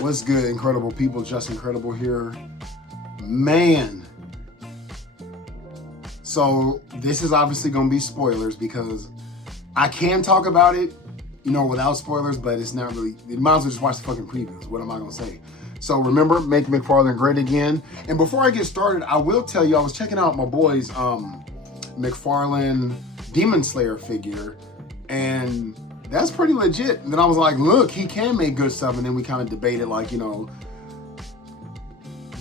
What's good, incredible people? Just Incredible here. Man. So this is obviously going to be spoilers because I can talk about it, without spoilers, but it's not really, you might as well just watch the fucking previews. What am I going to say? So remember, make McFarlane great again. And before I get started, I will tell you, I was checking out my boy's McFarlane Demon Slayer figure, and that's pretty legit. And then I was like, look, he can make good stuff. And then we kind of debated,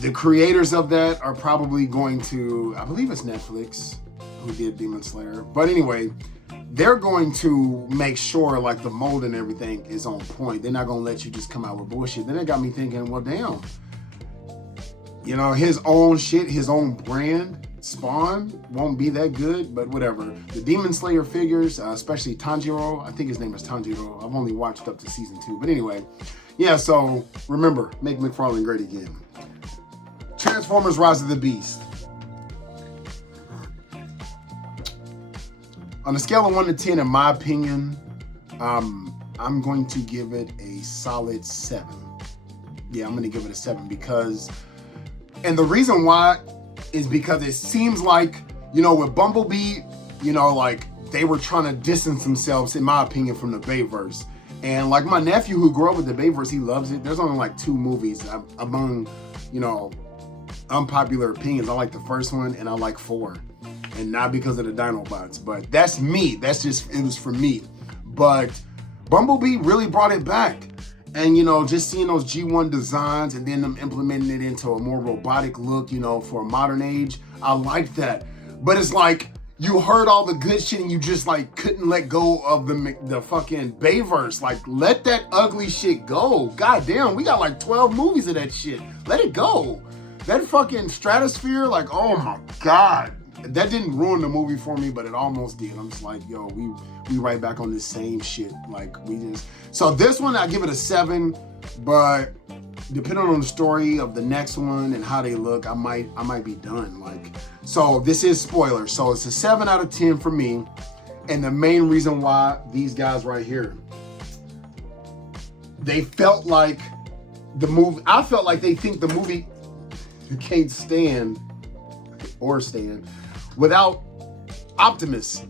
the creators of that are probably going to, I believe it's Netflix who did Demon Slayer. But anyway, they're going to make sure the mold and everything is on point. They're not going to let you just come out with bullshit. Then it got me thinking, well, damn. His own shit, his own brand, Spawn, won't be that good, but whatever. The Demon Slayer figures, especially Tanjiro, I think his name is Tanjiro. I've only watched up to season 2. But anyway, yeah, so remember, make McFarlane great again. Transformers Rise of the Beast. On a scale of 1 to 10, in my opinion, I'm going to give it a solid 7. Yeah, I'm going to give it a 7 because, and the reason why is because it seems like, with Bumblebee, they were trying to distance themselves, in my opinion, from the Bayverse. And my nephew who grew up with the Bayverse, he loves it. There's only 2 movies among, unpopular opinions. I like the first one and I like 4. And not because of the Dinobots, but that's me. It was for me. But Bumblebee really brought it back. And, just seeing those G1 designs and then them implementing it into a more robotic look, for a modern age, I like that. But it's you heard all the good shit and you just couldn't let go of the fucking Bayverse. Let that ugly shit go. God damn, we got 12 movies of that shit. Let it go. That fucking Stratosphere, oh my God. That didn't ruin the movie for me, but it almost did. I'm just yo, we right back on this same shit. So this one, I give it a 7, but depending on the story of the next one and how they look, I might be done. So this is spoilers. So it's a 7 out of 10 for me. And the main reason why, these guys right here, they felt like the movie, I felt like they think the movie can't stand without Optimus.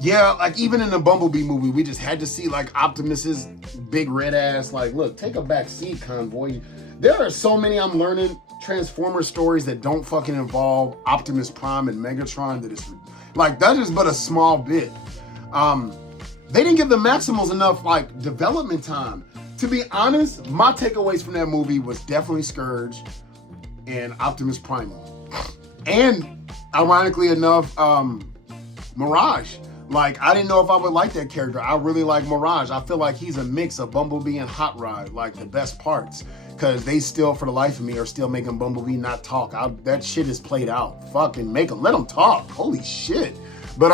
Yeah, even in the Bumblebee movie, we just had to see Optimus's big red ass. Look, take a back seat, Convoy. There are so many I'm learning Transformer stories that don't fucking involve Optimus Prime and Megatron. That is that is but a small bit. They didn't give the Maximals enough development time. To be honest, my takeaways from that movie was definitely Scourge and Optimus Primal. And ironically enough, Mirage. I didn't know if I would like that character. I really like Mirage. I feel like he's a mix of Bumblebee and Hot Rod, the best parts. Because they still, for the life of me, are still making Bumblebee not talk. That shit is played out. Fucking let him talk. Holy shit. But,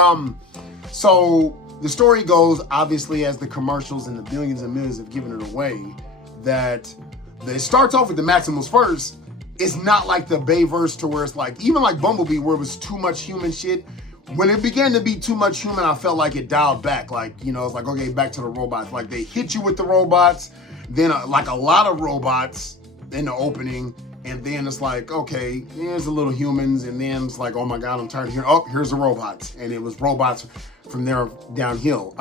so the story goes, obviously, as the commercials and the billions and millions have given it away, that it starts off with the Maximals first. It's not like the Bayverse to where it's even Bumblebee where it was too much human shit. When it began to be too much human, I felt like it dialed back. It's okay, back to the robots. They hit you with the robots, then a lot of robots in the opening, and then it's okay, there's a little humans, and then it's oh my God, I'm tired of hearing, oh, here's the robots. And it was robots from there downhill,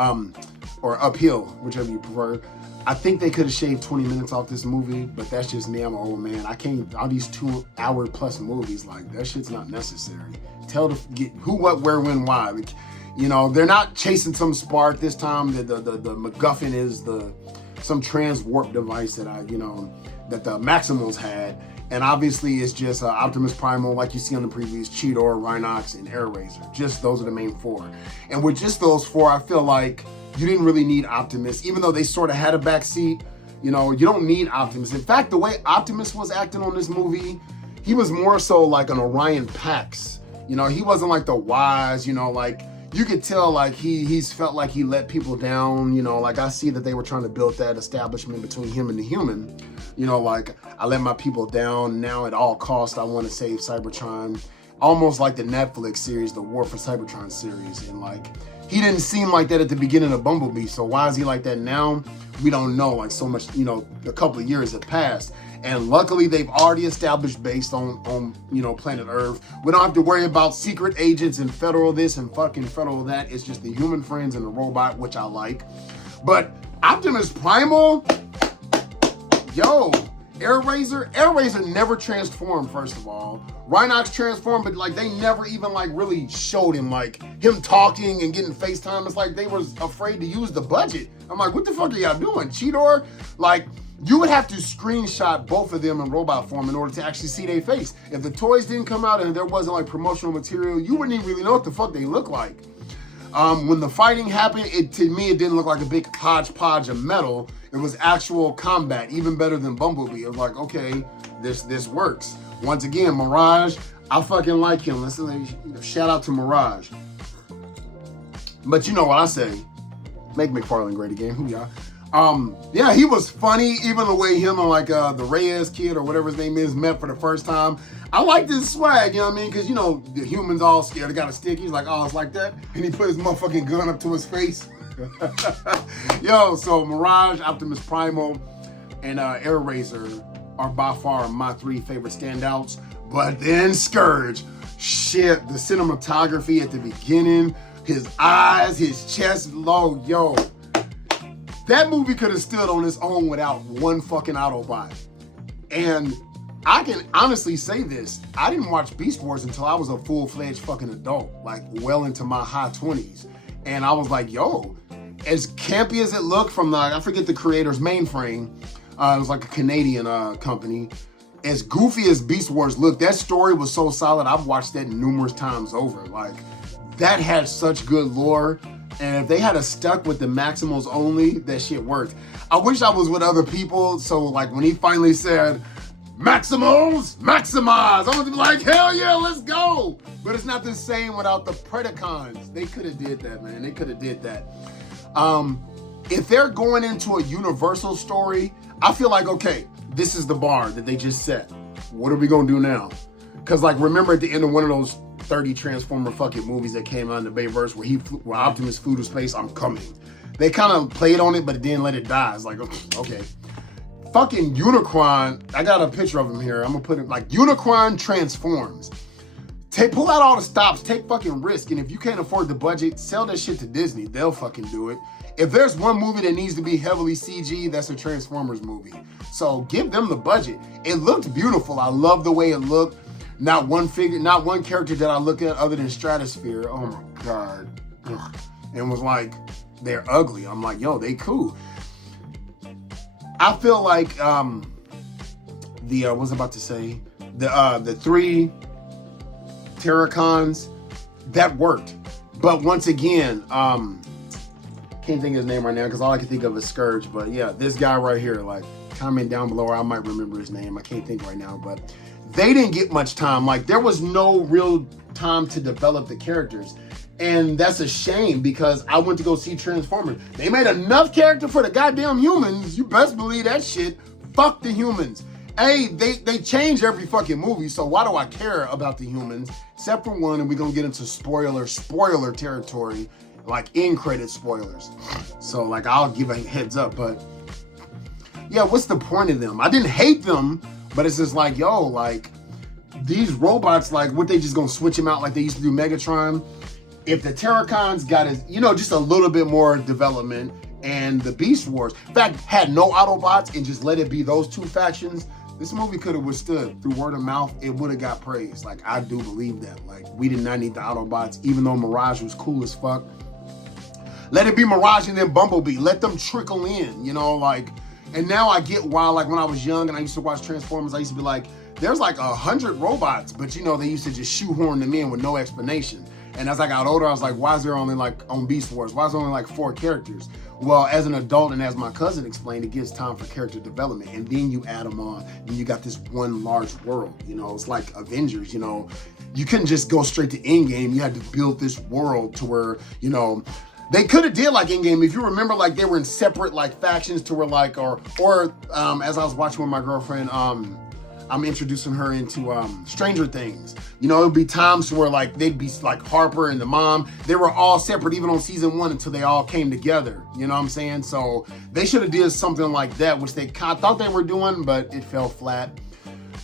or uphill, whichever you prefer. I think they could have shaved 20 minutes off this movie, but that's just me. I'm an old man. I can't, all these 2-hour plus movies, that shit's not necessary. Tell who, what, where, when, why. They're not chasing some spark this time. The MacGuffin is some transwarp device that that the Maximals had. And obviously it's just Optimus Primal, like you see on the previews, Cheetor, Rhinox, and Airazor. Just those are the main 4. And with just those 4, I feel like you didn't really need Optimus, even though they sort of had a backseat. You don't need Optimus. In fact, the way Optimus was acting on this movie, he was more so an Orion Pax. He wasn't the wise, you could tell he's felt like he let people down. I see that they were trying to build that establishment between him and the human. I let my people down. Now at all costs, I want to save Cybertron. almost like the Netflix series, the War for Cybertron series. And like, he didn't seem like that at the beginning of Bumblebee. So why is he like that now? We don't know. Like, so much, you know, a couple of years have passed. And luckily, they've already established based on you know, planet Earth. We don't have to worry about secret agents and federal this and fucking federal that. It's just the human friends and the robot, which I like. But Optimus Primal, yo, Air Razor never transformed, first of all. Rhinox transformed, but like they never even like really showed him, like him talking and getting FaceTime. It's like they was afraid to use the budget. I'm like, what the fuck are y'all doing? Cheetor? Like, you would have to screenshot both of them in robot form in order to actually see their face. If the toys didn't come out and there wasn't like promotional material, you wouldn't even really know what the fuck they look like. When the fighting happened, to me, it didn't look like a big hodgepodge of metal. It was actual combat, even better than Bumblebee. It was like, okay, this works. Once again, Mirage, I fucking like him. Listen, shout out to Mirage. But you know what I say? Make McFarlane great again. Who y'all? Yeah, he was funny, even the way him and like the Reyes kid or whatever his name is met for the first time. I like this swag, you know what I mean? Because, you know, the humans all scared. They got a stick. He's like, oh, it's like that. And he put his motherfucking gun up to his face. Yo, so Mirage, Optimus Primal, and Air Razor are by far my 3 favorite standouts. But then Scourge, shit, the cinematography at the beginning, his eyes, his chest, low, yo. That movie could have stood on its own without one fucking Autobot. And I can honestly say this, I didn't watch Beast Wars until I was a full-fledged fucking adult, like well into my high 20s. And I was like, yo, as campy as it looked from the, I forget the creator's Mainframe, it was like a Canadian company. As goofy as Beast Wars looked, that story was so solid, I've watched that numerous times over. Like, that had such good lore. And if they had stuck with the Maximals only, that shit worked. I wish I was with other people, so like when he finally said, Maximals, maximize, I want to be like, hell yeah, let's go. But it's not the same without the Predacons. They could have did that, man. They could have did that. If they're going into a Universal story, I feel like, okay, this is the bar that they just set. What are we going to do now? Because like, remember at the end of one of those 30 Transformer fucking movies that came out in the Bayverse where Optimus flew to space, I'm coming. They kind of played on it, but it didn't let it die. It's like, okay. Fucking Unicron, I got a picture of him here. I'm gonna put it like Unicron transforms. Pull out all the stops, take fucking risk, and if you can't afford the budget, sell that shit to Disney. They'll fucking do it. If there's one movie that needs to be heavily CG, that's a Transformers movie. So give them the budget. It looked beautiful. I love the way it looked. Not one character that I look at other than Stratosphere. Oh my God. Ugh. And was like, they're ugly. I'm like, yo, they cool. I feel like what was I about to say? The 3 Terracons, that worked. But once again, can't think of his name right now because all I can think of is Scourge. But yeah, this guy right here, like, comment down below or I might remember his name. I can't think right now, but they didn't get much time. Like, there was no real time to develop the characters. And that's a shame because I went to go see Transformers. They made enough character for the goddamn humans. You best believe that shit. Fuck the humans. Hey, they change every fucking movie, so why do I care about the humans? Except for one, and we're gonna get into spoiler territory, like end credit spoilers. So like, I'll give a heads up, but yeah, what's the point of them? I didn't hate them, but it's just like, yo, like, these robots, like, what, they just gonna switch them out like they used to do Megatron? If the Terracons got just a little bit more development, and the Beast Wars, in fact, had no Autobots and just let it be those 2 factions, this movie could have withstood. Through word of mouth, it would have got praised. Like, I do believe that. Like, we did not need the Autobots, even though Mirage was cool as fuck. Let it be Mirage and then Bumblebee. Let them trickle in, you know, like, and now I get why, like, when I was young and I used to watch Transformers, I used to be like, there's like 100 robots, but you know, they used to just shoehorn them in with no explanation. And as I got older, I was like, why is there only like, on Beast Wars, why is there only like 4 characters? Well, as an adult and as my cousin explained, it gives time for character development. And then you add them on, and you got this one large world. You know, it's like Avengers, you know. You couldn't just go straight to Endgame. You had to build this world to where, you know, they could have did like Endgame. If you remember, like, they were in separate like factions to where like, or as I was watching with my girlfriend, I'm introducing her into Stranger Things. You know, it'll be times where like they'd be like Harper and the mom, they were all separate even on season 1 until they all came together. You know what I'm saying? So they should have did something like that, which they thought they were doing, but it fell flat.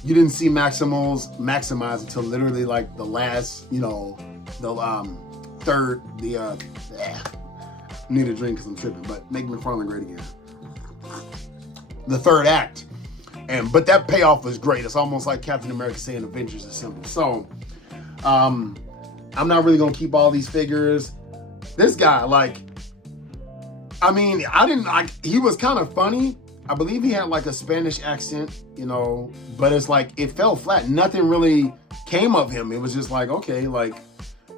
You didn't see Maximize until literally like the last, you know, the third, need a drink because I'm tripping, but Make McFarlane Great Again. The third act. But that payoff was great. It's almost like Captain America saying Avengers Assemble. So, I'm not really gonna keep all these figures. This guy, like, I mean, he was kind of funny. I believe he had like a Spanish accent, you know, but it's like, it fell flat. Nothing really came of him. It was just like, okay, like,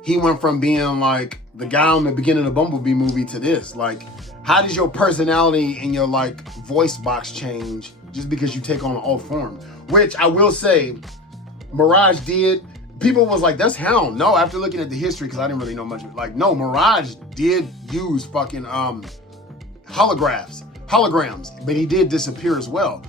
he went from being like the guy on the beginning of the Bumblebee movie to this. Like, how does your personality and your like voice box change just because you take on an old form? Which I will say, Mirage did. People was like, that's Hound. No, after looking at the history, because I didn't really know much of it. Like, no, Mirage did use fucking holograms, but he did disappear as well.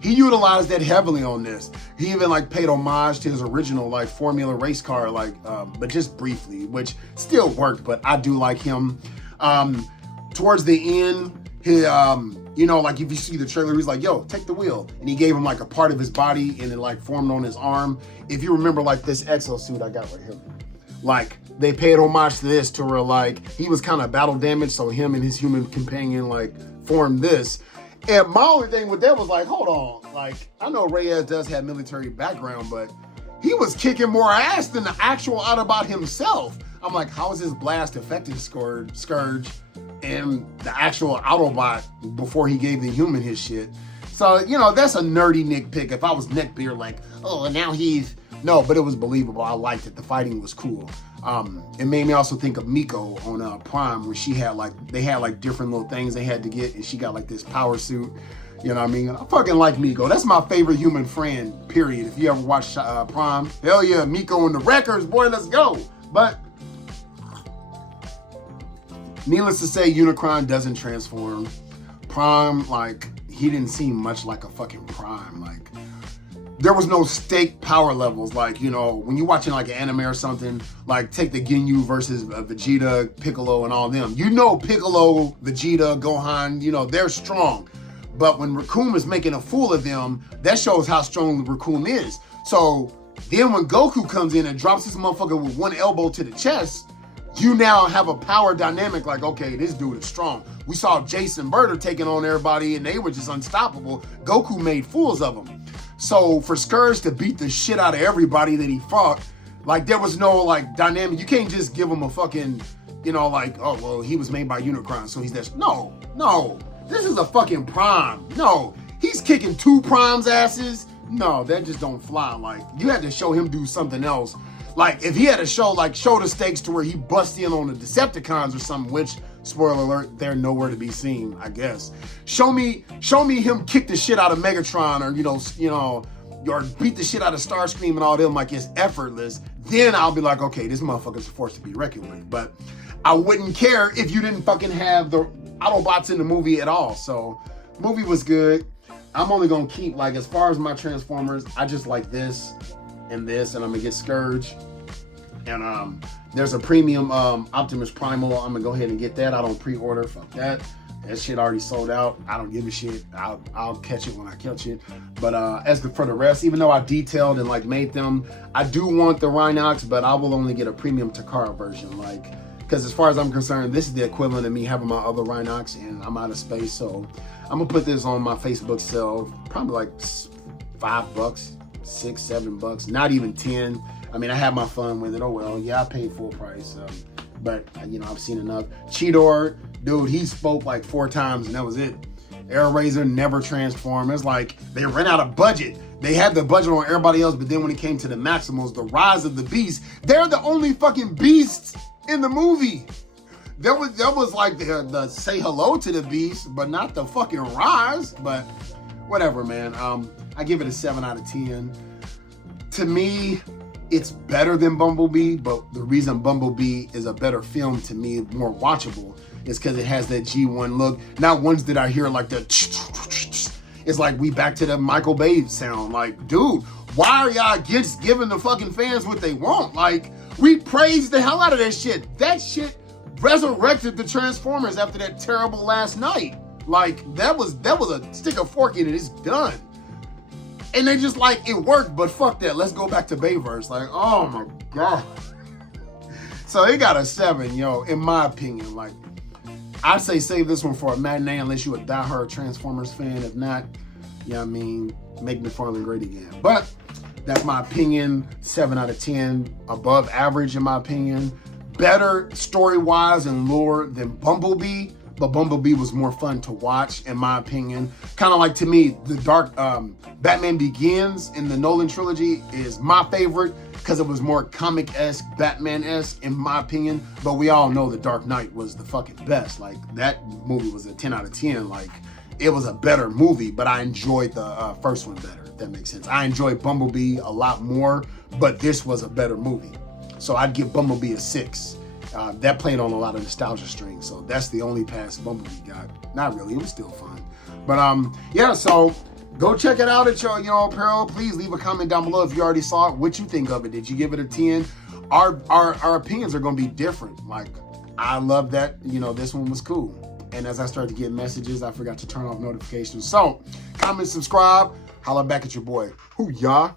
He utilized that heavily on this. He even like paid homage to his original like Formula race car, like, but just briefly, which still worked, but I do like him. Towards the end, he, you know, like if you see the trailer, he's like, yo, take the wheel. And he gave him like a part of his body and it like formed on his arm. If you remember like this exosuit I got right here, like they paid homage to this to where like he was kind of battle damaged. So him and his human companion like formed this. And my only thing with that was like, hold on. Like, I know Reyes does have military background, but he was kicking more ass than the actual Autobot himself. I'm like, how is his blast affecting Scourge and the actual Autobot before he gave the human his shit? So, you know, that's a nerdy nitpick. If I was neckbeard, like, oh, and now he's... No, but it was believable. I liked it. The fighting was cool. It made me also think of Miko on Prime, where she had like, they had like different little things they had to get, and she got like this power suit. You know what I mean? I fucking like Miko. That's my favorite human friend, period. If you ever watch Prime, hell yeah, Miko and the Wreckers, boy, let's go. But needless to say, Unicron doesn't transform. Prime, like, he didn't seem much like a fucking Prime. Like, there was no stake power levels. Like, you know, when you're watching like an anime or something, like take the Ginyu versus Vegeta, Piccolo, and all them. You know Piccolo, Vegeta, Gohan, you know, they're strong. But when Raccoon is making a fool of them, that shows how strong Raccoon is. So then when Goku comes in and drops this motherfucker with one elbow to the chest, you now have a power dynamic like, okay, this dude is strong. We saw Jason Birder taking on everybody and they were just unstoppable. Goku made fools of them. So for Scourge to beat the shit out of everybody that he fought, like there was no like dynamic. You can't just give him a fucking, you know, like, oh, well, he was made by Unicron, so he's that. No. This is a fucking Prime. No, he's kicking 2 Prime's asses. No, that just don't fly. Like, you had to show him do something else. Like, if he had to show the stakes to where he busts in on the Decepticons or something, which, spoiler alert, they're nowhere to be seen, I guess. Show me him kick the shit out of Megatron or, or beat the shit out of Starscream and all them like it's effortless. Then I'll be like, okay, this motherfucker's a force to be reckoned with. But I wouldn't care if you didn't fucking have the Autobots in the movie at all. So, movie was good. I'm only gonna keep, like, as far as my Transformers, I just like this, and I'm gonna get Scourge. And there's a premium Optimus Primal. I'm gonna go ahead and get that. I don't pre-order. Fuck that. That shit already sold out. I don't give a shit. I'll catch it when I catch it. But for the rest, even though I detailed and like made them, I do want the Rhinox, but I will only get a premium Takara version. Like, because as far as I'm concerned, this is the equivalent of me having my other Rhinox and I'm out of space. So I'm gonna put this on my Facebook sale, probably like $5, $6, $7, not even 10. I mean, I had my fun with it. Oh well, yeah, I paid full price. But you know, I've seen enough. Cheetor, dude, he spoke like 4 times and that was it. Airazor never transformed. It's like they ran out of budget. They had the budget on everybody else, but then when it came to the Maximals, the Rise of the Beast, they're the only fucking beasts in the movie. That was like the say hello to the Beast, but not the fucking Rise. But whatever, man. I give it a 7 out of 10. To me, it's better than Bumblebee, but the reason Bumblebee is a better film to me, more watchable, is because it has that G1 look. Not ones that I hear like the. It's it's like we back to the Michael Bay sound. Like, dude, why are y'all just giving the fucking fans what they want? Like, we praised the hell out of that shit. That shit resurrected the Transformers after that terrible last night. Like, that was a stick a fork in it. It's done. And they just like, it worked, but fuck that. Let's go back to Bayverse. Like, oh my God. So it got a 7, yo, in my opinion. Like, I'd say save this one for a matinee unless you a diehard Transformers fan. If not, you know what I mean, make McFarlane great again. But that's my opinion. 7 out of 10. Above average in my opinion. Better story-wise and lore than Bumblebee. But Bumblebee was more fun to watch, in my opinion. Kind of like, to me, the Batman Begins in the Nolan trilogy is my favorite because it was more comic-esque, Batman-esque, in my opinion. But we all know The Dark Knight was the fucking best. Like, that movie was a 10 out of 10. Like, it was a better movie, but I enjoyed the first one better, if that makes sense. I enjoyed Bumblebee a lot more, but this was a better movie. So I'd give Bumblebee a 6. That played on a lot of nostalgia strings, so that's the only pass Bumblebee got. Not really, it was still fun. But yeah, so go check it out at your apparel. Please leave a comment down below if you already saw it, what you think of it. Did you give it a 10? Our opinions are gonna be different. Like, I love that, this one was cool. And as I started to get messages, I forgot to turn off notifications. So comment, subscribe, holla back at your boy. Hoo-yah.